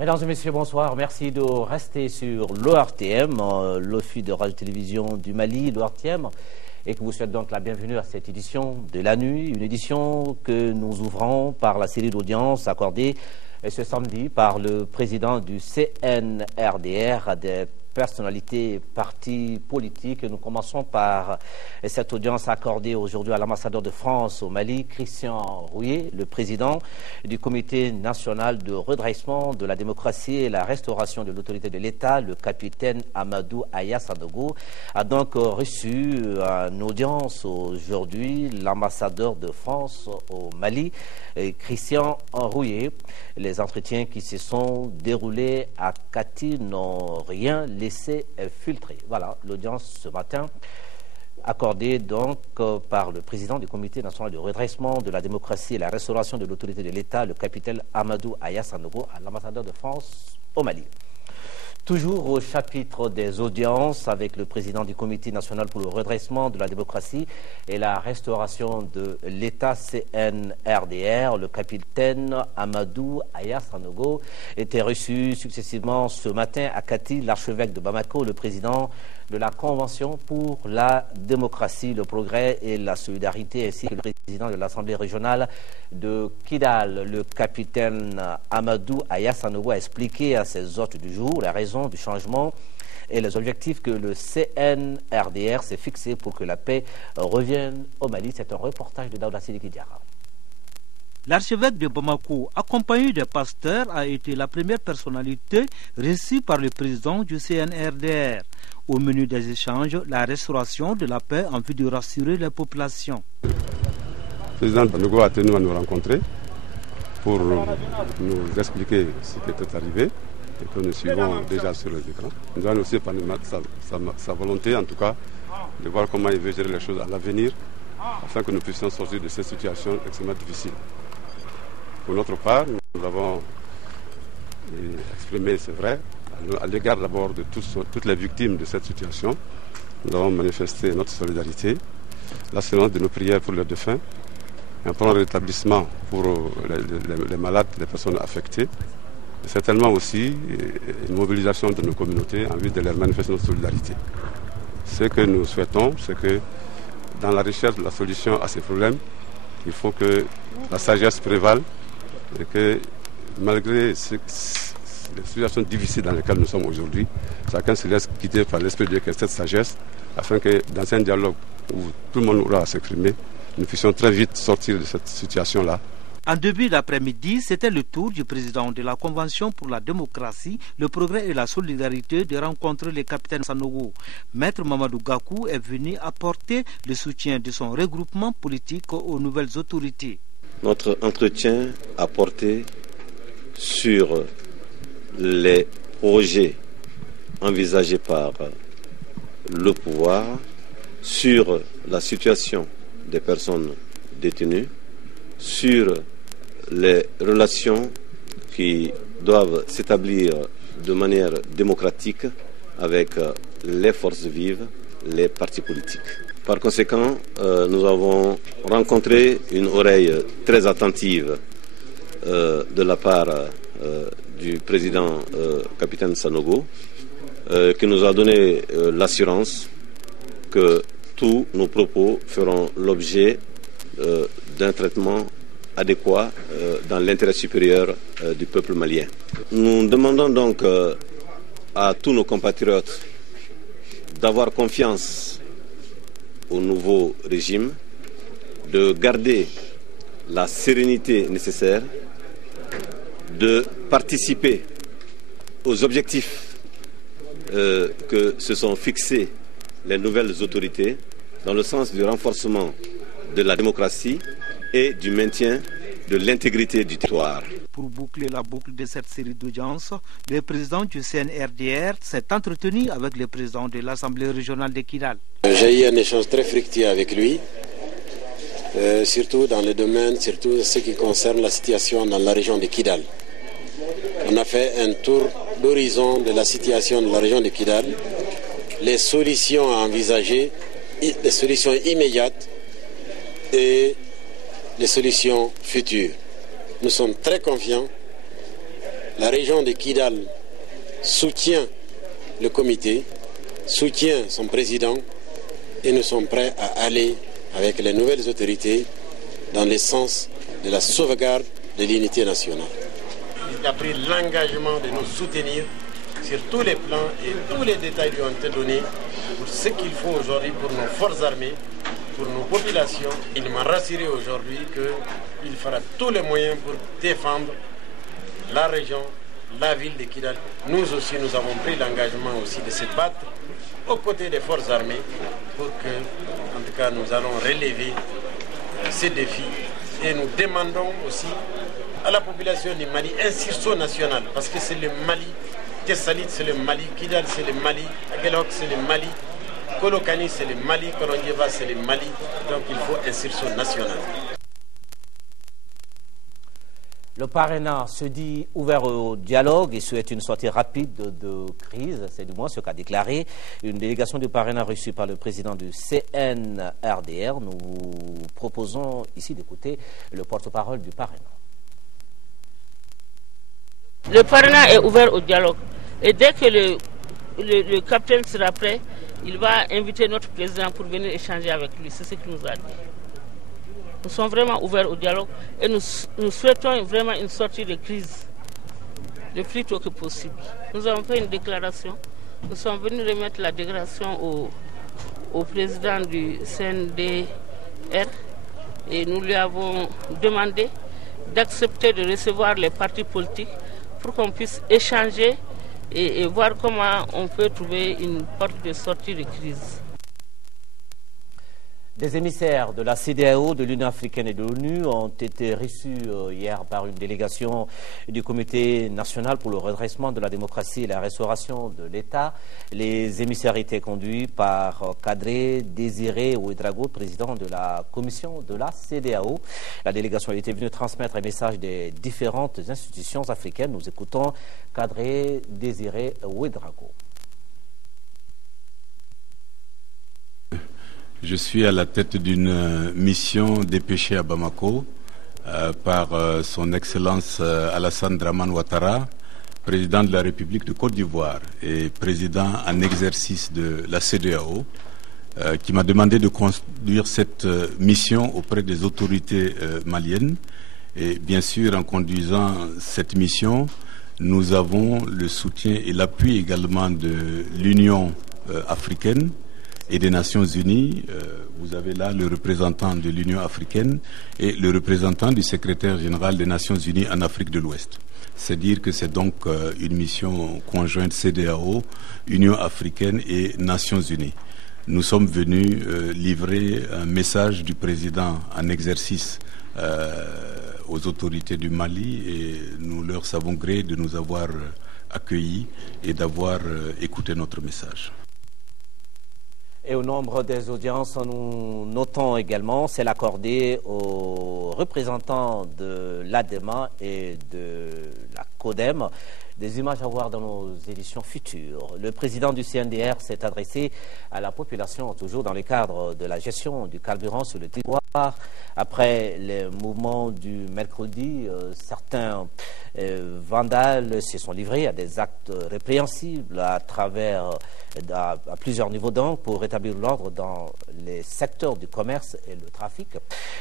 Mesdames et messieurs, bonsoir. Merci de rester sur l'ORTM, l'Office de radio-télévision du Mali, l'ORTM, et que vous souhaite donc la bienvenue à cette édition de la nuit, une édition que nous ouvrons par la série d'audiences accordée ce samedi par le président du CNRDR à des personnalités, partis politiques. Nous commençons par cette audience accordée aujourd'hui à l'ambassadeur de France au Mali, Christian Rouillet, le président du Comité national de redressement de la démocratie et la restauration de l'autorité de l'État, le capitaine Amadou Aya Sanogo, a donc reçu en audience aujourd'hui l'ambassadeur de France au Mali, Christian Rouillet. Les entretiens qui se sont déroulés à Kati n'ont rien laissé filtrer. Voilà l'audience ce matin accordée donc par le président du Comité national de redressement de la démocratie et la restauration de l'autorité de l'État, le capitaine Amadou Aya Sanogo, à l'ambassadeur de France au Mali. Toujours au chapitre des audiences avec le président du Comité national pour le redressement de la démocratie et la restauration de l'État CNRDR, le capitaine Amadou Aya Sanogo était reçu successivement ce matin à Kati, l'archevêque de Bamako, le président de la Convention pour la démocratie, le progrès et la solidarité, ainsi que le président de l'Assemblée régionale de Kidal. Le capitaine Amadou Aya Sanogo a expliqué à ses hôtes du jour la raison du changement et les objectifs que le CNRDR s'est fixé pour que la paix revienne au Mali. C'est un reportage de Daouda Sidiki Diarra. L'archevêque de Bamako, accompagné des pasteurs, a été la première personnalité reçue par le président du CNRDR. Au menu des échanges, la restauration de la paix en vue de rassurer les populations. Le président Sanogo a tenu à nous rencontrer pour nous expliquer ce qui était arrivé et que nous suivons déjà sur les écrans. Nous allons aussi par sa volonté, en tout cas, de voir comment il veut gérer les choses à l'avenir afin que nous puissions sortir de cette situation extrêmement difficile. Pour notre part, nous avons exprimé, c'est vrai, à l'égard d'abord de toutes les victimes de cette situation. Nous avons manifesté notre solidarité, l'assurance de nos prières pour les défunts, un plan de rétablissement pour les malades, les personnes affectées, et certainement aussi une mobilisation de nos communautés en vue de leur manifester notre solidarité. Ce que nous souhaitons, c'est que dans la recherche de la solution à ces problèmes, il faut que la sagesse prévale et que malgré les situations difficiles dans lesquelles nous sommes aujourd'hui, chacun se laisse guider par l'esprit de Dieu que cette sagesse, afin que dans un dialogue où tout le monde aura à s'exprimer, nous puissions très vite sortir de cette situation-là. En début d'après-midi, c'était le tour du président de la Convention pour la démocratie, le progrès et la solidarité de rencontrer le capitaine Sanogo. Maître Mamadou Gakou est venu apporter le soutien de son regroupement politique aux nouvelles autorités. Notre entretien a porté sur les projets envisagés par le pouvoir, sur la situation des personnes détenues, sur les relations qui doivent s'établir de manière démocratique avec les forces vives, les partis politiques. Par conséquent, nous avons rencontré une oreille très attentive de la part du président capitaine Sanogo, qui nous a donné l'assurance que tous nos propos feront l'objet d'un traitement adéquat dans l'intérêt supérieur du peuple malien. Nous demandons donc à tous nos compatriotes d'avoir confiance au nouveau régime, de garder la sérénité nécessaire, de participer aux objectifs que se sont fixés les nouvelles autorités dans le sens du renforcement de la démocratie et du maintien de l'intégrité du territoire. Pour boucler la boucle de cette série d'audiences, le président du CNRDR s'est entretenu avec le président de l'Assemblée régionale de Kidal. J'ai eu un échange très fructueux avec lui, surtout dans le domaine, surtout ce qui concerne la situation dans la région de Kidal. On a fait un tour d'horizon de la situation de la région de Kidal, les solutions à envisager, les solutions immédiates et les solutions futures. Nous sommes très confiants La région de Kidal soutient le comité, soutient son président et nous sommes prêts à aller avec les nouvelles autorités dans le sens de la sauvegarde de l'unité nationale. Il a pris l'engagement de nous soutenir sur tous les plans et tous les détails lui ont été donnés pour ce qu'il faut aujourd'hui pour nos forces armées, pour nos populations. Il m'a rassuré aujourd'hui qu'il fera tous les moyens pour défendre la région, la ville de Kidal. Nous aussi, nous avons pris l'engagement aussi de se battre aux côtés des forces armées pour que, en tout cas, nous allons relever ces défis et nous demandons aussi à la population du Mali un sursaut national parce que c'est le Mali, Tessalit c'est le Mali, Kidal c'est le Mali, Aguelhok c'est le Mali, Kolokani c'est le Mali, Korondjeva c'est le Mali, donc il faut un sursaut national. Le parrainat se dit ouvert au dialogue et souhaite une sortie rapide de crise. C'est du moins ce qu'a déclaré une délégation du parrainat reçue par le président du CNRDR. Nous vous proposons ici d'écouter le porte-parole du parrainat. Le parrainat est ouvert au dialogue. Et dès que le capitaine sera prêt, il va inviter notre président pour venir échanger avec lui. C'est ce qu'il nous a dit. Nous sommes vraiment ouverts au dialogue et nous souhaitons vraiment une sortie de crise le plus tôt que possible. Nous avons fait une déclaration. Nous sommes venus remettre la déclaration au président du CNDR et nous lui avons demandé d'accepter de recevoir les partis politiques pour qu'on puisse échanger et voir comment on peut trouver une porte de sortie de crise. Des émissaires de la CEDEAO, de l'Union africaine et de l'ONU ont été reçus hier par une délégation du Comité national pour le redressement de la démocratie et la restauration de l'État. Les émissaires étaient conduits par Kadri Désiré Ouedraogo, président de la commission de la CEDEAO. La délégation était venue transmettre un message des différentes institutions africaines. Nous écoutons Kadri Désiré Ouedraogo. Je suis à la tête d'une mission dépêchée à Bamako par son Excellence Alassane Dramane Ouattara, président de la République de Côte d'Ivoire et président en exercice de la CEDEAO, qui m'a demandé de conduire cette mission auprès des autorités maliennes. Et bien sûr, en conduisant cette mission, nous avons le soutien et l'appui également de l'Union africaine et des Nations Unies. Vous avez là le représentant de l'Union africaine et le représentant du secrétaire général des Nations Unies en Afrique de l'Ouest. C'est dire que c'est donc une mission conjointe CEDEAO, Union africaine et Nations Unies. Nous sommes venus livrer un message du président en exercice aux autorités du Mali et nous leur savons gré de nous avoir accueillis et d'avoir écouté notre message. Et au nombre des audiences, nous notons également celle accordée aux représentants de l'ADEMA et de la CODEM. Des images à voir dans nos éditions futures. Le président du CNDR s'est adressé à la population, toujours dans le cadre de la gestion du carburant sur le territoire. Après les mouvements du mercredi, certains vandales se sont livrés à des actes répréhensibles à plusieurs niveaux donc pour rétablir l'ordre dans les secteurs du commerce et le trafic.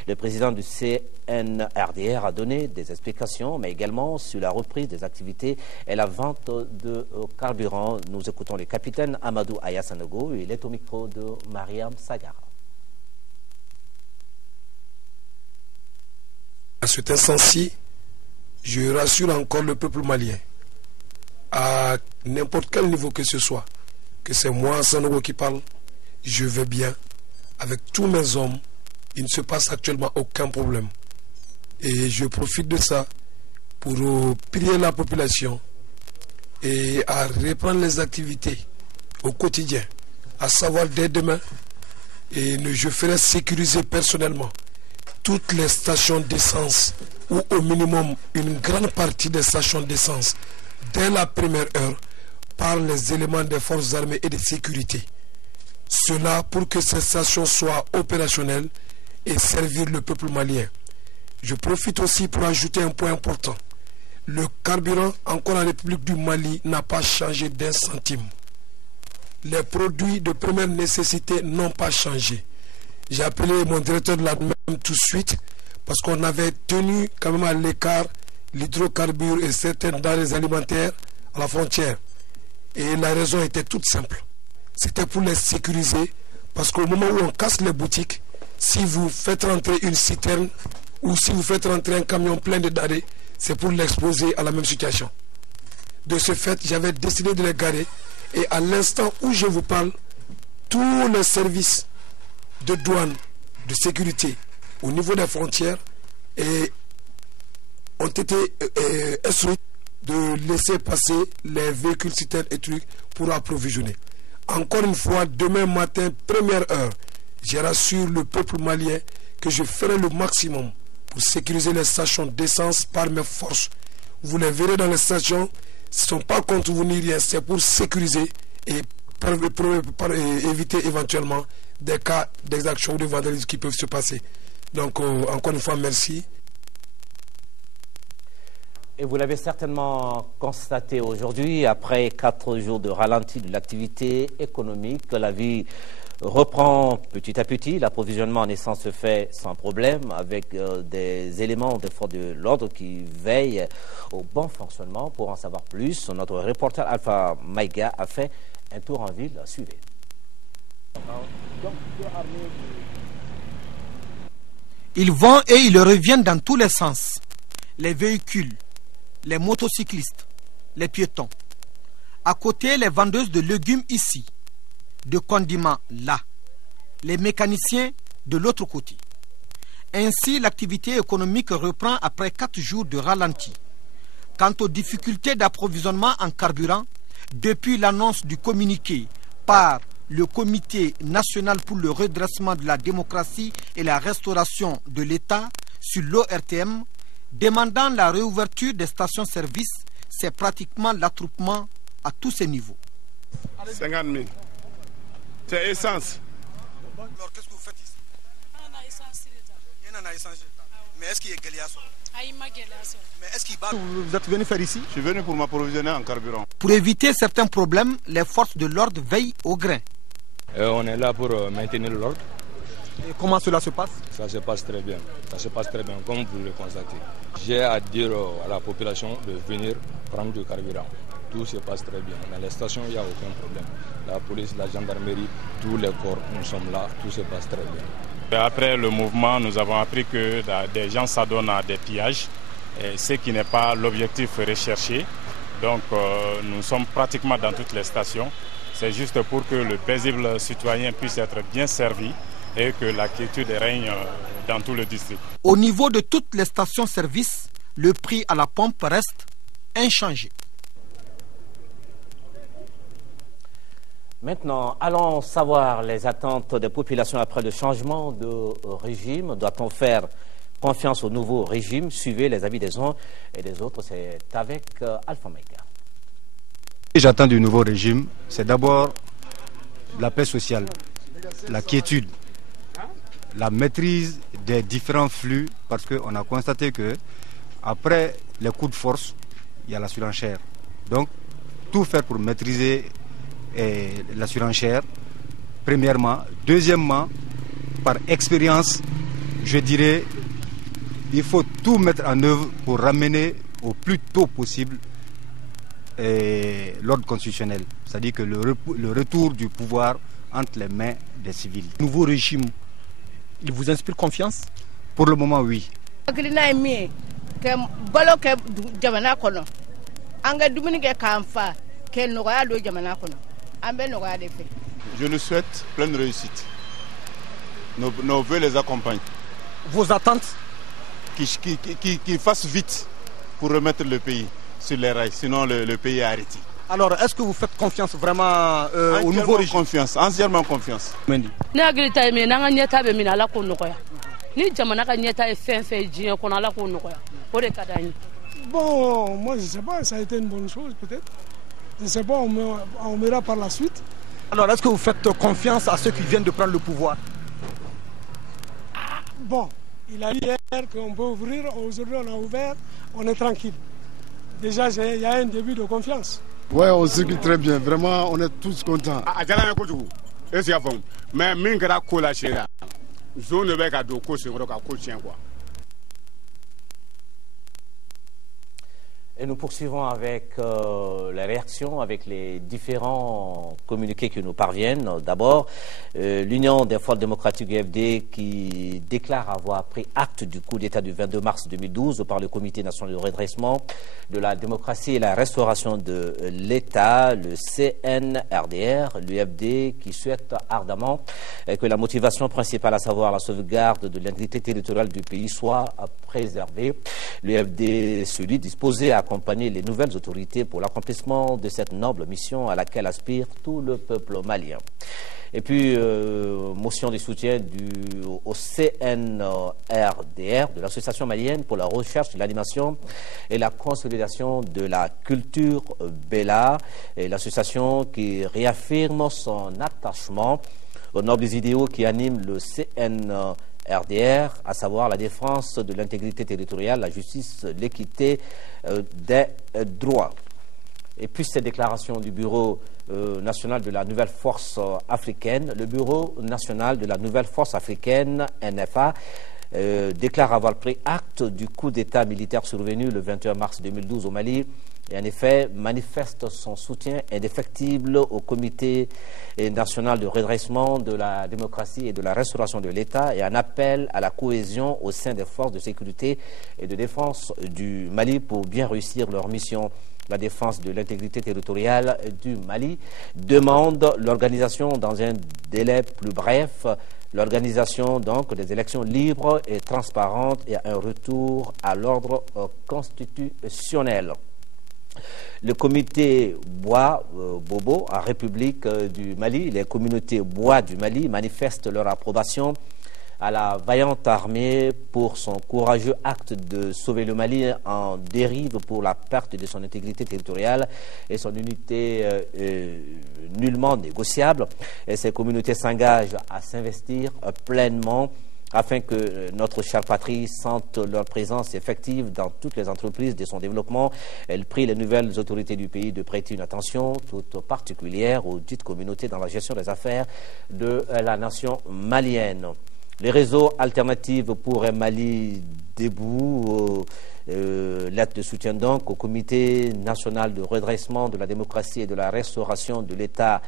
Le président du CNRDR a donné des explications, mais également sur la reprise des activités et la vente de carburant. Nous écoutons le capitaine Amadou Ayassanogo. Il est au micro de Mariam Sagara. À cet instant-ci, je rassure encore le peuple malien, à n'importe quel niveau que ce soit, que c'est moi, Sanogo, qui parle, je vais bien, avec tous mes hommes, il ne se passe actuellement aucun problème. Et je profite de ça pour prier la population et à reprendre les activités au quotidien, à savoir dès demain, et je ferai sécuriser personnellement toutes les stations d'essence ou au minimum une grande partie des stations d'essence dès la première heure par les éléments des forces armées et de sécurité. Cela pour que ces stations soient opérationnelles et servir le peuple malien. Je profite aussi pour ajouter un point important. Le carburant, encore en République du Mali, n'a pas changé d'un centime. Les produits de première nécessité n'ont pas changé. J'ai appelé mon directeur de l'ADMEM tout de suite parce qu'on avait tenu quand même à l'écart l'hydrocarbure et certaines denrées alimentaires à la frontière. Et la raison était toute simple. C'était pour les sécuriser parce qu'au moment où on casse les boutiques, si vous faites rentrer une citerne ou si vous faites rentrer un camion plein de denrées, c'est pour l'exposer à la même situation. De ce fait, j'avais décidé de les garer et à l'instant où je vous parle, tous les services de douane, de sécurité au niveau des frontières ont été instruits de laisser passer les véhicules citernes et trucs pour approvisionner. Encore une fois, demain matin, première heure, je rassure le peuple malien que je ferai le maximum pour sécuriser les stations d'essence par mes forces. Vous les verrez dans les stations, ce ne sont pas contre vous ni rien, c'est pour sécuriser et pour éviter éventuellement des cas d'exaction ou de vandalisme qui peuvent se passer. Donc, encore une fois, merci. Et vous l'avez certainement constaté aujourd'hui, après 4 jours de ralenti de l'activité économique, la vie reprend petit à petit. L'approvisionnement en essence se fait sans problème, avec des éléments des forces de l'ordre qui veillent au bon fonctionnement. Pour en savoir plus, notre reporter Alpha Maïga a fait un tour en ville. Suivez. Ils vont et ils reviennent dans tous les sens. Les véhicules, les motocyclistes, les piétons. À côté, les vendeuses de légumes ici, de condiments là, les mécaniciens de l'autre côté. Ainsi, l'activité économique reprend après 4 jours de ralenti. Quant aux difficultés d'approvisionnement en carburant, depuis l'annonce du communiqué par le Comité national pour le redressement de la démocratie et la restauration de l'État sur l'ORTM, demandant la réouverture des stations-service, c'est pratiquement l'attroupement à tous ces niveaux. 50 000. C'est essence. Alors qu'est-ce que vous faites ici? Mais est-ce qu'il y a Galia? Mais est-ce qu'il bat? Vous êtes venu faire ici? Je suis venu pour m'approvisionner en carburant. Pour éviter certains problèmes, les forces de l'ordre veillent au grain. On est là pour maintenir l'ordre. Et comment cela se passe? Ça se passe très bien. Ça se passe très bien, comme vous le constatez. J'ai à dire à la population de venir prendre du carburant. Tout se passe très bien. Dans les stations, il n'y a aucun problème. La police, la gendarmerie, tous les corps, nous sommes là. Tout se passe très bien. Après le mouvement, nous avons appris que des gens s'adonnent à des pillages, ce qui n'est pas l'objectif recherché. Donc nous sommes pratiquement dans toutes les stations. C'est juste pour que le paisible citoyen puisse être bien servi et que la quiétude règne dans tout le district. Au niveau de toutes les stations-service, le prix à la pompe reste inchangé. Maintenant, allons savoir les attentes des populations après le changement de régime. Doit-on faire confiance au nouveau régime? Suivez les avis des uns et des autres. C'est avec Alpha Maïga. J'attends du nouveau régime, c'est d'abord la paix sociale, la quiétude, la maîtrise des différents flux, parce qu'on a constaté que après les coups de force, il y a la surenchère. Donc, tout faire pour maîtriser la surenchère, premièrement. Deuxièmement, par expérience, je dirais, il faut tout mettre en œuvre pour ramener au plus tôt possible l'ordre constitutionnel, c'est-à-dire que le retour du pouvoir entre les mains des civils. Le nouveau régime, il vous inspire confiance? Pour le moment, oui. Je nous souhaite pleine réussite. Nos voeux les accompagnent. Vos attentes? Qu'ils fassent vite pour remettre le pays sur les rails, sinon le pays est arrêté. Alors, est-ce que vous faites confiance vraiment au nouveau régime? Entièrement confiance. Bon, moi je ne sais pas, ça a été une bonne chose peut-être. Je ne sais pas, on verra par la suite. Alors, est-ce que vous faites confiance à ceux qui viennent de prendre le pouvoir? Bon, il a dit hier qu'on peut ouvrir, aujourd'hui on a ouvert, on est tranquille. déjà il y a un début de confiance. Oui, on circule très bien. Vraiment, on est tous contents. Mais zone bɛ ka don ko senkɔrɔ ka ko tiɲɛ quoi. Et nous poursuivons avec les réactions, avec les différents communiqués qui nous parviennent. D'abord, l'Union des forces démocratiques UFD qui déclare avoir pris acte du coup d'État du 22 mars 2012 par le Comité national de redressement de la démocratie et la restauration de l'État, le CNRDR, l'UFD qui souhaite ardemment que la motivation principale, à savoir la sauvegarde de l'intégrité territoriale du pays, soit préservée. L'UFD se dit disposé à accompagner les nouvelles autorités pour l'accomplissement de cette noble mission à laquelle aspire tout le peuple malien. Et puis, motion de soutien au CNRDR, de l'Association malienne pour la recherche, l'animation et la consolidation de la culture Bella, et l'association qui réaffirme son attachement aux nobles idéaux qui animent le CNRDR, à savoir la défense de l'intégrité territoriale, la justice, l'équité des droits. Et puis cette déclaration du Bureau national de la nouvelle force africaine, le Bureau national de la nouvelle force africaine, NFA, déclare avoir pris acte du coup d'État militaire survenu le 21 mars 2012 au Mali et en effet manifeste son soutien indéfectible au Comité national de redressement de la démocratie et de la restauration de l'État et un appel à la cohésion au sein des forces de sécurité et de défense du Mali pour bien réussir leur mission. La défense de l'intégrité territoriale du Mali demande l'organisation dans un délai plus bref, l'organisation donc des élections libres et transparentes et un retour à l'ordre constitutionnel. Le comité Bois Bobo en République du Mali, les communautés Bois du Mali manifestent leur approbation à la vaillante armée pour son courageux acte de sauver le Mali en dérive pour la perte de son intégrité territoriale et son unité nullement négociable. Et ces communautés s'engagent à s'investir pleinement afin que notre chère patrie sente leur présence effective dans toutes les entreprises de son développement. Elle prie les nouvelles autorités du pays de prêter une attention toute particulière aux dites communautés dans la gestion des affaires de la nation malienne. Les réseaux alternatifs pour un Mali debout, lettre de soutien donc au Comité national de redressement de la démocratie et de la restauration de l'État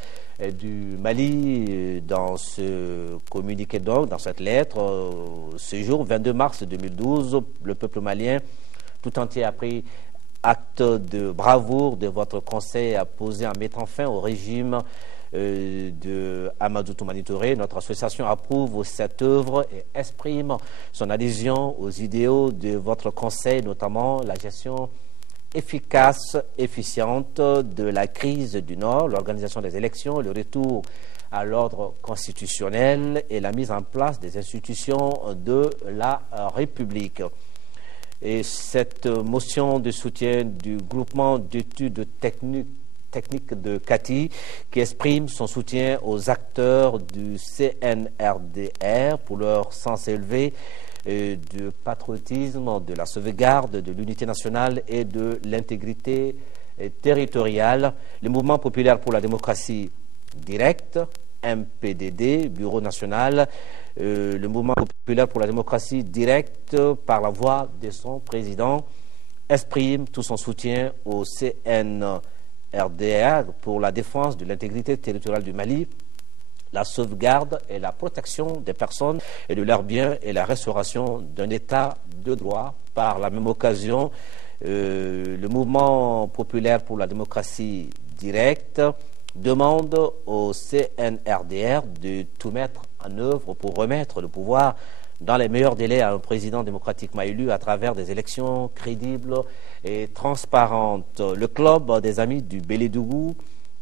du Mali. Dans ce communiqué donc, dans cette lettre, ce jour, 22 mars 2012, le peuple malien tout entier a pris acte de bravoure de votre conseil à poser en mettant fin au régime de Amadou Toumani Touré. Notre association approuve cette œuvre et exprime son adhésion aux idéaux de votre conseil, notamment la gestion efficace, efficiente de la crise du Nord, l'organisation des élections, le retour à l'ordre constitutionnel et la mise en place des institutions de la République. Et cette motion de soutien du groupement d'études techniques de Kati qui exprime son soutien aux acteurs du CNRDR pour leur sens élevé de patriotisme, de la sauvegarde de l'unité nationale et de l'intégrité territoriale. Le mouvement populaire pour la démocratie directe, MPDD, Bureau national, le mouvement populaire pour la démocratie directe par la voix de son président exprime tout son soutien au CNRDR pour la défense de l'intégrité territoriale du Mali, la sauvegarde et la protection des personnes et de leurs biens et la restauration d'un état de droit. Par la même occasion, le mouvement populaire pour la démocratie directe demande au CNRDR de tout mettre en œuvre pour remettre le pouvoir dans les meilleurs délais à un président démocratiquement élu à travers des élections crédibles et transparentes. Le club des amis du Bélédougou,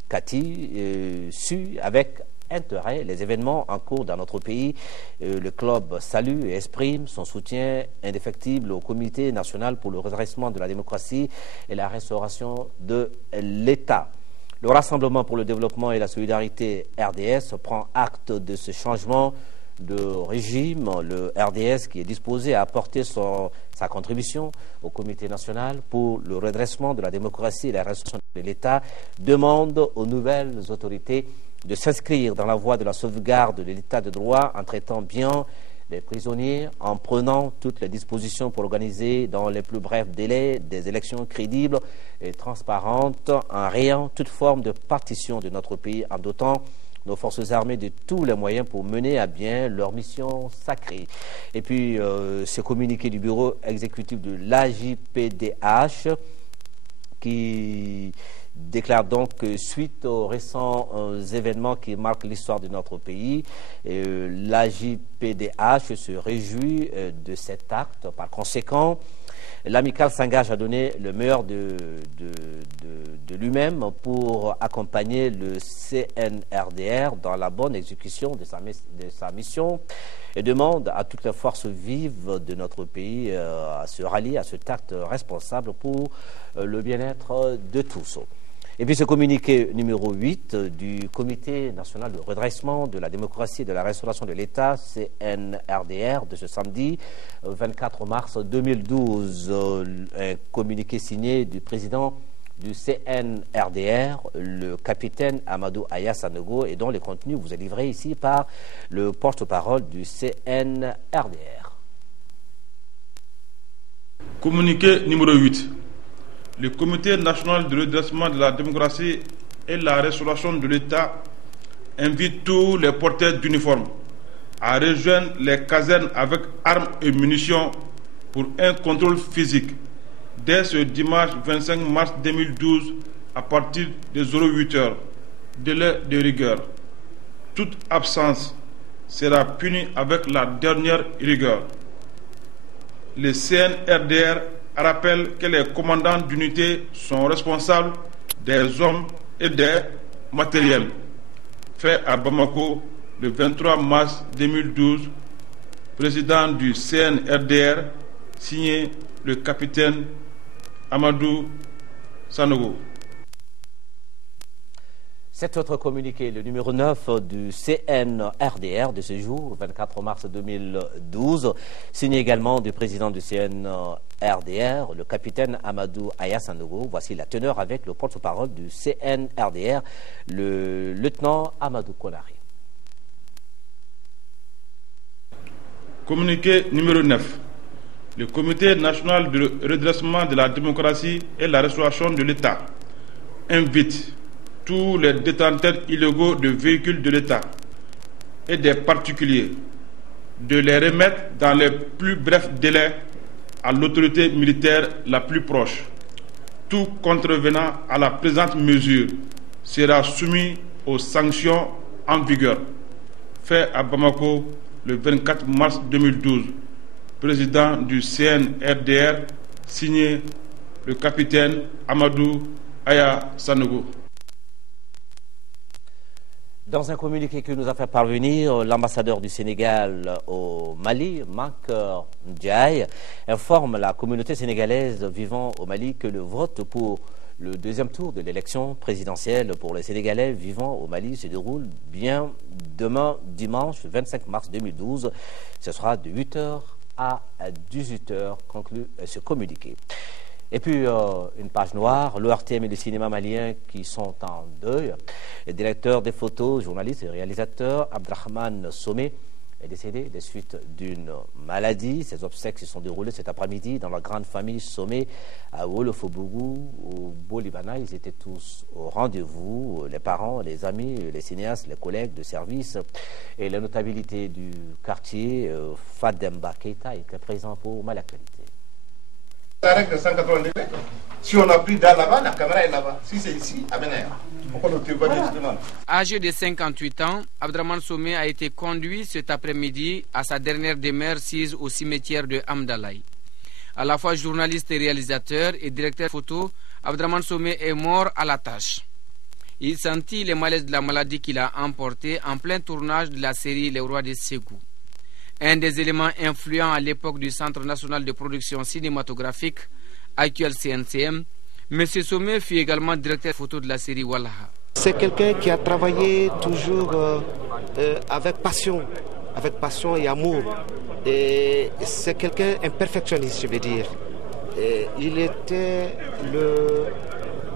Kati, suit avec intérêt les événements en cours dans notre pays. Le club salue et exprime son soutien indéfectible au Comité national pour le redressement de la démocratie et la restauration de l'État. Le Rassemblement pour le développement et la solidarité RDS prend acte de ce changement de régime, le RDS, qui est disposé à apporter sa contribution au Comité national pour le redressement de la démocratie et la restauration de l'État, demande aux nouvelles autorités de s'inscrire dans la voie de la sauvegarde de l'État de droit en traitant bien les prisonniers, en prenant toutes les dispositions pour organiser dans les plus brefs délais des élections crédibles et transparentes, en rayant toute forme de partition de notre pays, en dotant nos forces armées de tous les moyens pour mener à bien leur mission sacrée. Et puis, ce communiqué du bureau exécutif de l'AJPDH qui déclare donc que suite aux récents événements qui marquent l'histoire de notre pays, l'AJPDH se réjouit de cet acte. Par conséquent, l'amicale s'engage à donner le meilleur de lui-même pour accompagner le CNRDR dans la bonne exécution de sa mission et demande à toutes les forces vives de notre pays à se rallier à cet acte responsable pour le bien-être de tous. Et puis ce communiqué numéro 8 du Comité national de redressement de la démocratie et de la restauration de l'État, CNRDR, de ce samedi 24 mars 2012. Un communiqué signé du président du CNRDR, le capitaine Amadou Aya Sanogo, et dont les contenus vous est livré ici par le porte-parole du CNRDR. Communiqué numéro 8. Le Comité national de redressement de la démocratie et la restauration de l'État invite tous les porteurs d'uniformes à rejoindre les casernes avec armes et munitions pour un contrôle physique dès ce dimanche 25 mars 2012 à partir de 08h, délai de rigueur. Toute absence sera punie avec la dernière rigueur. Le CNRDR rappelle que les commandants d'unités sont responsables des hommes et des matériels. Fait à Bamako le 23 mars 2012, président du CNRDR, signé le capitaine Amadou Sanogo. Cet autre communiqué, le numéro 9 du CNRDR de ce jour, 24 mars 2012, signé également du président du CNRDR, le capitaine Amadou Aya Sanogo. Voici la teneur avec le porte-parole du CNRDR, le lieutenant Amadou Konari. Communiqué numéro 9. Le Comité national de redressement de la démocratie et la restauration de l'État invite tous les détenteurs illégaux de véhicules de l'État et des particuliers de les remettre dans les plus brefs délais à l'autorité militaire la plus proche. Tout contrevenant à la présente mesure sera soumis aux sanctions en vigueur. Fait à Bamako le 24 mars 2012. Président du CNRDR, signé le capitaine Amadou Aya Sanogo. Dans un communiqué que nous a fait parvenir, l'ambassadeur du Sénégal au Mali, Mankeur Ndiaye, informe la communauté sénégalaise vivant au Mali que le vote pour le deuxième tour de l'élection présidentielle pour les Sénégalais vivant au Mali se déroule bien demain, dimanche 25 mars 2012. Ce sera de 8h à 18h, conclut ce communiqué. Et puis, une page noire, l'ORTM et le cinéma malien qui sont en deuil. Le directeur des photos, journaliste et réalisateur, Abdrahman Somé, est décédé des suites d'une maladie. Ses obsèques se sont déroulées cet après-midi dans la grande famille Somé à Wolofobougou, au Beau-Libana. Ils étaient tous au rendez-vous, les parents, les amis, les cinéastes, les collègues de service et la notabilité du quartier, Fademba Keita, était présent pour Malactualité. La règle de 180 degrés, si on a pris là-bas, la caméra est là-bas. Si c'est ici, Abener. Âgé de 58 ans, Abdrahman Somé a été conduit cet après-midi à sa dernière demeure sise au cimetière de Hamdalaï. À la fois journaliste et réalisateur et directeur photo, Abdrahman Somé est mort à la tâche. Il sentit les malaises de la maladie qu'il a emporté en plein tournage de la série Les Rois de Ségou. Un des éléments influents à l'époque du Centre national de production cinématographique, actuel CNCM, M. Somé fut également directeur photo de la série Wallaha. C'est quelqu'un qui a travaillé toujours avec passion avec passion et amour. Et c'est quelqu'un, un perfectionniste, je veux dire. Et il était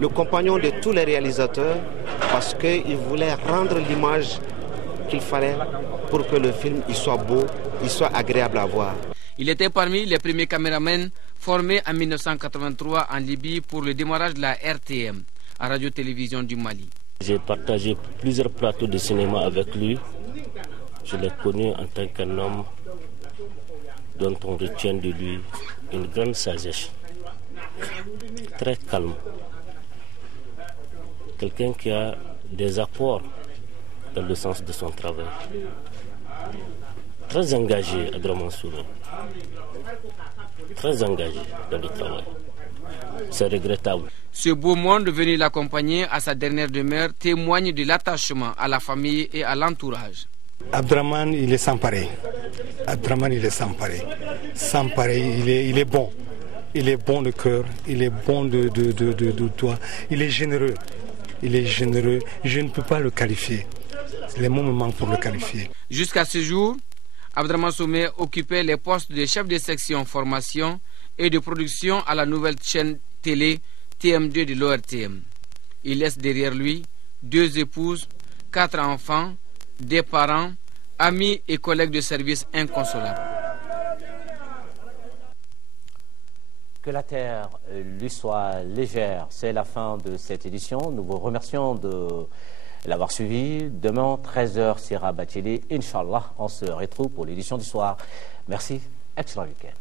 le compagnon de tous les réalisateurs parce qu'il voulait rendre l'image qu'il fallait pour que le film il soit beau, il soit agréable à voir. Il était parmi les premiers caméramans formés en 1983 en Libye pour le démarrage de la RTM, à Radio-Télévision du Mali. J'ai partagé plusieurs plateaux de cinéma avec lui. Je l'ai connu en tant qu'un homme dont on retient de lui une grande sagesse, très calme, quelqu'un qui a des apports dans le sens de son travail, très engagé à Abdraman Soumé, très engagé dans le travail. C'est regrettable. Ce beau monde venu l'accompagner à sa dernière demeure témoigne de l'attachement à la famille et à l'entourage. Abdraman, il est sans pareil. Abdraman, il est sans pareil. Sans pareil, il est bon. Il est bon de cœur, il est bon de toi. Il est généreux. Il est généreux. Je ne peux pas le qualifier. Les mots me manquent pour le qualifier. Jusqu'à ce jour, Abdraman Soumé occupait les postes de chef de section formation et de production à la nouvelle chaîne télé TM2 de l'ORTM. Il laisse derrière lui 2 épouses, 4 enfants, des parents, amis et collègues de service inconsolables. Que la terre lui soit légère. C'est la fin de cette édition. Nous vous remercions de l'avoir suivi. Demain, 13h, Sira Batili. Inch'Allah, on se retrouve pour l'édition du soir. Merci. Excellent week-end.